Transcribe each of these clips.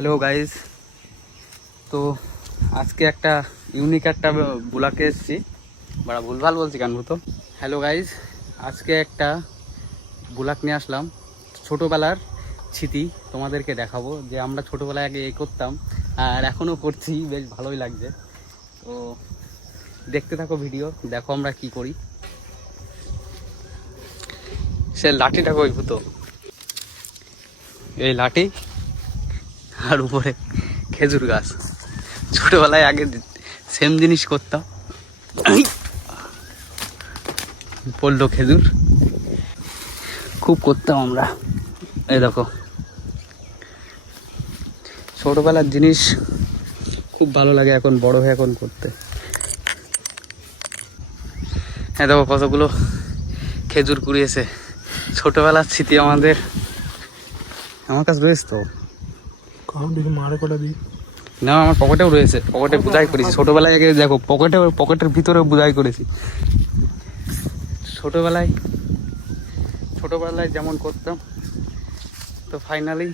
Hello guys, তো আজকে একটা ইউনিক একটা ব্লগে এসেছি। বড় ভুলভাল বলছি কেন তো। হ্যালো গাইজ, আজকে একটা ব্লগ নিয়ে আসলাম। ছোটোবেলার স্মৃতি তোমাদেরকে দেখাবো, যে আমরা ছোটোবেলায় আগে এ করতাম আর এখনও করছি, বেশ ভালোই লাগছে। তো দেখতে থাকো ভিডিও, দেখো আমরা কি করি। সে লাঠিটা কই ভূত, এই লাঠি আর উপরে খেজুর গাছ। ছোটবেলায় আগে সেম জিনিস করতাম, পড়লো খেজুর, খুব করতাম আমরা। এই দেখো ছোটবেলার জিনিস খুব ভালো লাগে এখন বড় হয়ে এখন করতে। হ্যাঁ দেখো কতগুলো খেজুর কুড়িয়েছে, ছোটবেলার স্মৃতি আমাদের। আমার কাছে রয়েছে তো, না আমার পকেটেও রয়েছে, পকেটে বুঝাই করেছি ছোটবেলায়। আগে দেখো পকেটের ভিতরে বুঝাই করেছি ছোটবেলায় যেমন করতাম, তো ফাইনালি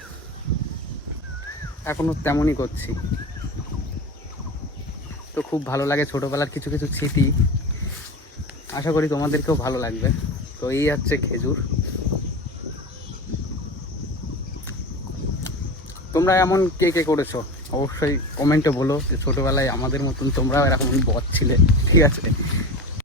এখনো তেমনই করছি। তো খুব ভালো লাগে ছোটবেলার কিছু কিছু স্মৃতি, আশা করি তোমাদেরকেও ভালো লাগবে। তো এই হচ্ছে খেজুর। তোমরা এমন কে কে করেছো অবশ্যই কমেন্টে বলো, যে ছোটবেলায় আমাদের মতন তোমরাও এরকম বদ ছিলে, ঠিক আছে।